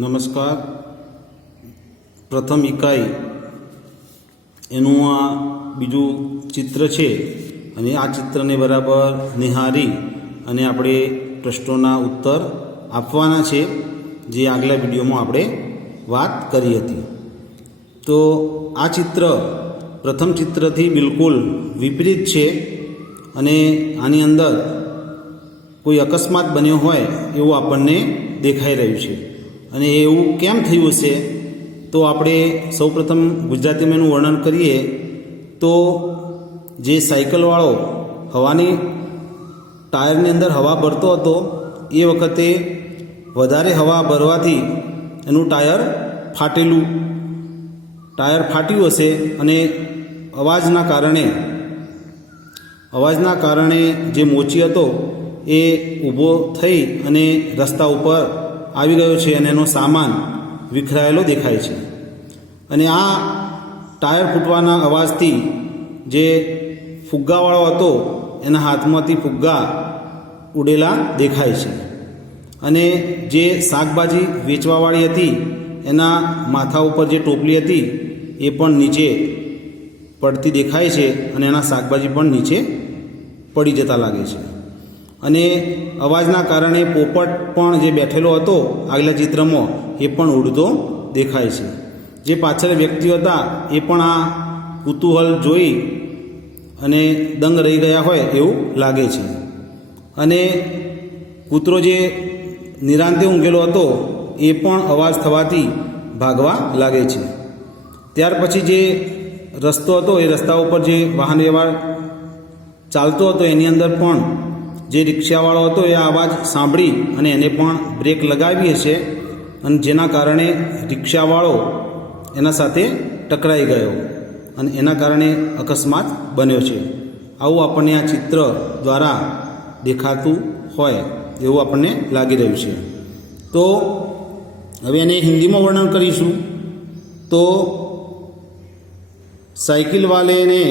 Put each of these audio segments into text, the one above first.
નમસ્કાર. પ્રથમ ઇકાઈ એનું આ બીજું ચિત્ર છે અને આ ચિત્રને બરાબર નિહાળી અને આપણે પ્રશ્નોના ઉત્તર આપવાના છે, જે આગલા વિડીયોમાં આપણે વાત કરી હતી. તો આ ચિત્ર પ્રથમ ચિત્રથી બિલકુલ વિપરીત છે અને આની અંદર કોઈ અકસ્માત બન્યો હોય એવું આપણને દેખાઈ રહ્યું છે. અને એવું કેમ થયું હશે? તો આપણે સૌપ્રથમ ગુજરાતીમાં એનું વર્ણન કરીએ તો જે સાયકલવાળો હવાની ટાયરની અંદર હવા ભરતો હતો એ વખતે વધારે હવા ભરવાથી એનું ટાયર ફાટ્યું હશે અને અવાજના કારણે જે મોચી હતો એ ઊભો થઈ અને રસ્તા ઉપર આવી ગયો છે અને એનો સામાન વિખરાયેલો દેખાય છે. અને આ ટાયર ફૂટવાના અવાજથી જે ફુગ્ગાવાળો હતો એના હાથમાંથી ફુગ્ગા ઉડેલા દેખાય છે. અને જે શાકભાજી વેચવાવાળી હતી એના માથા ઉપર જે ટોપલી હતી એ પણ નીચે પડતી દેખાય છે અને એના શાકભાજી પણ નીચે પડી જતા લાગે છે. અને અવાજના કારણે પોપટ પણ જે બેઠેલો હતો આગલા ચિત્રમાં એ પણ ઉડતો દેખાય છે. જે પાછળ વ્યક્તિઓ હતા એ પણ આ કુતૂહલ જોઈ અને દંગ રહી ગયા હોય એવું લાગે છે. અને કૂતરો જે નિરાંતે ઊંઘેલો હતો એ પણ અવાજ થવાથી ભાગવા લાગે છે. ત્યાર પછી જે રસ્તો હતો એ રસ્તા ઉપર જે વાહન વ્યવહાર ચાલતો હતો એની અંદર પણ જે રિક્ષાવાળો હતો એ અવાજ સાંભળી અને એને પણ બ્રેક લગાવી હશે અને જેના કારણે રિક્ષાવાળો એના સાથે ટકરાઈ ગયો અને એના કારણે અકસ્માત બન્યો છે. આવું આપણને આ ચિત્ર દ્વારા દેખાતું હોય એવું આપણને લાગી રહ્યું છે. તો હવે એને હિન્દીમાં વર્ણન કરીશું. તો साइकिल वाले ने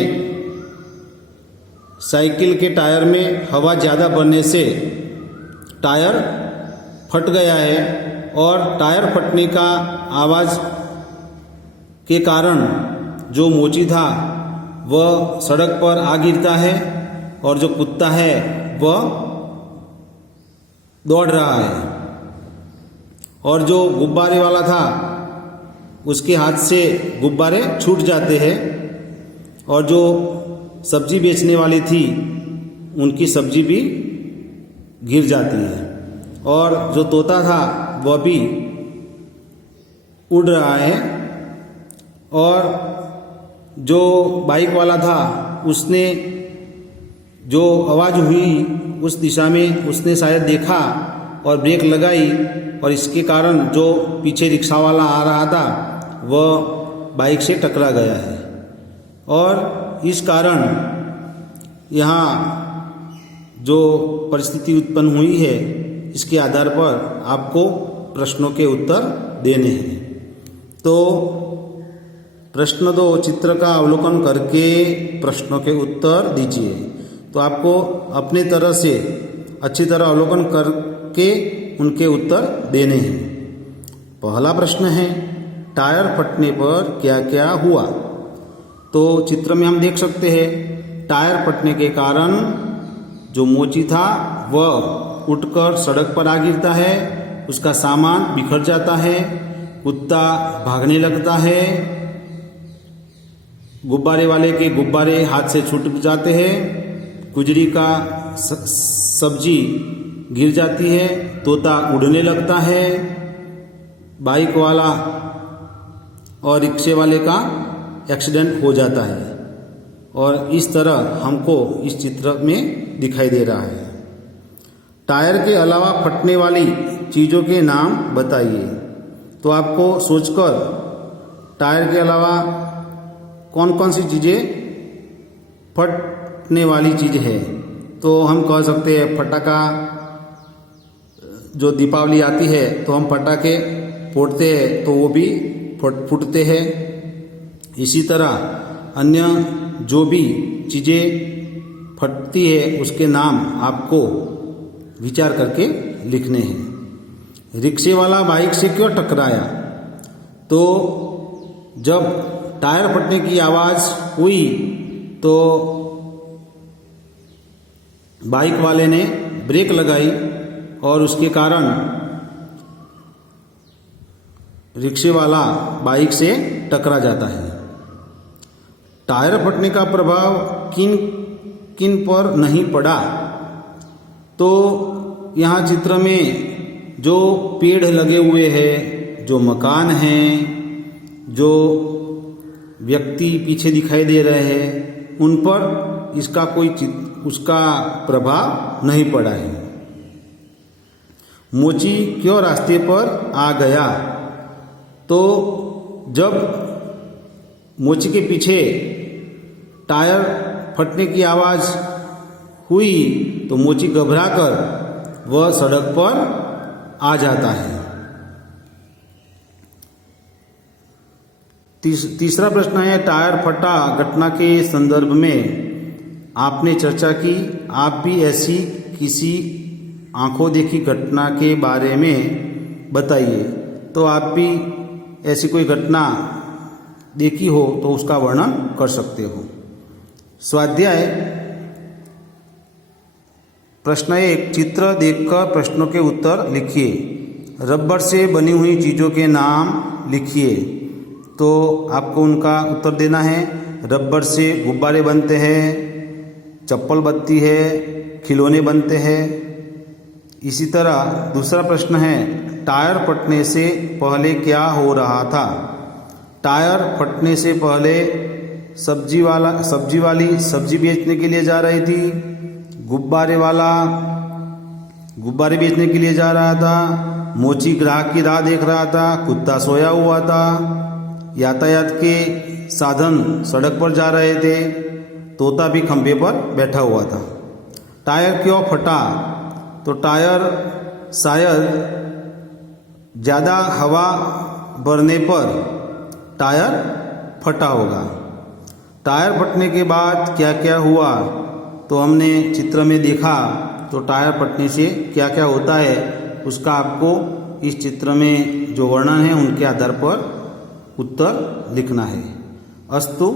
साइकिल के टायर में हवा ज़्यादा भरने से टायर फट गया है और टायर फटने का आवाज़ के कारण जो मोची था वह सड़क पर आ गिरता है और जो कुत्ता है वह दौड़ रहा है और जो गुब्बारे वाला था उसके हाथ से गुब्बारे छूट जाते हैं और जो सब्जी बेचने वाली थी उनकी सब्जी भी गिर जाती है और जो तोता था वह भी उड़ रहा है और जो बाइक वाला था उसने जो आवाज़ हुई उस दिशा में उसने शायद देखा और ब्रेक लगाई और इसके कारण जो पीछे रिक्शा वाला आ रहा था वह बाइक से टकरा गया है और इस कारण यहाँ जो परिस्थिति उत्पन्न हुई है इसके आधार पर आपको प्रश्नों के उत्तर देने हैं. तो प्रश्न दो, चित्र का अवलोकन करके प्रश्नों के उत्तर दीजिए. तो आपको अपने तरह से अच्छी तरह अवलोकन करके उनके उत्तर देने हैं. पहला प्रश्न है, टायर फटने पर क्या क्या हुआ? तो चित्र में हम देख सकते हैं टायर फटने के कारण जो मोची था वह उठकर सड़क पर आ गिरता है, उसका सामान बिखर जाता है, कुत्ता भागने लगता है, गुब्बारे वाले के गुब्बारे हाथ से छूट जाते हैं, गुजरी का सब्जी गिर जाती है, तोता उड़ने लगता है, बाइक वाला और रिक्शे वाले का एक्सीडेंट हो जाता है. और इस तरह हमको इस चित्र में दिखाई दे रहा है. टायर के अलावा फटने वाली चीज़ों के नाम बताइए. तो आपको सोचकर टायर के अलावा कौन कौन सी चीज़ें फटने वाली चीज़ है, तो हम कह सकते हैं फटाका. जो दीपावली आती है तो हम पटाखे फोड़ते हैं तो वो भी फूटते हैं. इसी तरह अन्य जो भी चीज़ें फटती है उसके नाम आपको विचार करके लिखने हैं. रिक्शे वाला बाइक से क्यों टकराया? तो जब टायर फटने की आवाज़ हुई तो बाइक वाले ने ब्रेक लगाई और उसके कारण रिक्शे वाला बाइक से टकरा जाता है। टायर फटने का प्रभाव किन किन पर नहीं पड़ा? तो यहाँ चित्र में जो पेड़ लगे हुए हैं, जो मकान हैं, जो व्यक्ति पीछे दिखाई दे रहे हैं, उन पर इसका उसका प्रभाव नहीं पड़ा है। मोची क्यों रास्ते पर आ गया? तो जब मोची के पीछे टायर फटने की आवाज़ हुई तो मोची घबराकर वह सड़क पर आ जाता है। तीसरा प्रश्न है, टायर फटा घटना के संदर्भ में आपने चर्चा की, आप भी ऐसी किसी आंखों देखी घटना के बारे में बताइए। तो आप भी ऐसी कोई घटना देखी हो तो उसका वर्णन कर सकते हो। स्वाध्याय प्रश्न 1, चित्र देखकर प्रश्नों के उत्तर लिखिए। रबर से बनी हुई चीज़ों के नाम लिखिए। तो आपको उनका उत्तर देना है। रबर से गुब्बारे बनते हैं, चप्पल बनती है, खिलौने बनते हैं। इसी तरह दूसरा प्रश्न है, टायर फटने से पहले क्या हो रहा था? टायर फटने से पहले सब्जी वाली सब्जी बेचने के लिए जा रही थी, गुब्बारे वाला गुब्बारे बेचने के लिए जा रहा था, मोची ग्राहक की राह देख रहा था, कुत्ता सोया हुआ था, यातायात के साधन सड़क पर जा रहे थे, तोता भी खंभे पर बैठा हुआ था। टायर क्यों फटा? तो टायर शायद ज़्यादा हवा भरने पर टायर फटा होगा। टायर फटने के बाद क्या क्या हुआ? तो हमने चित्र में देखा। तो टायर फटने से क्या क्या होता है उसका आपको इस चित्र में जो वर्णन है उनके आधार पर उत्तर लिखना है। अस्तु।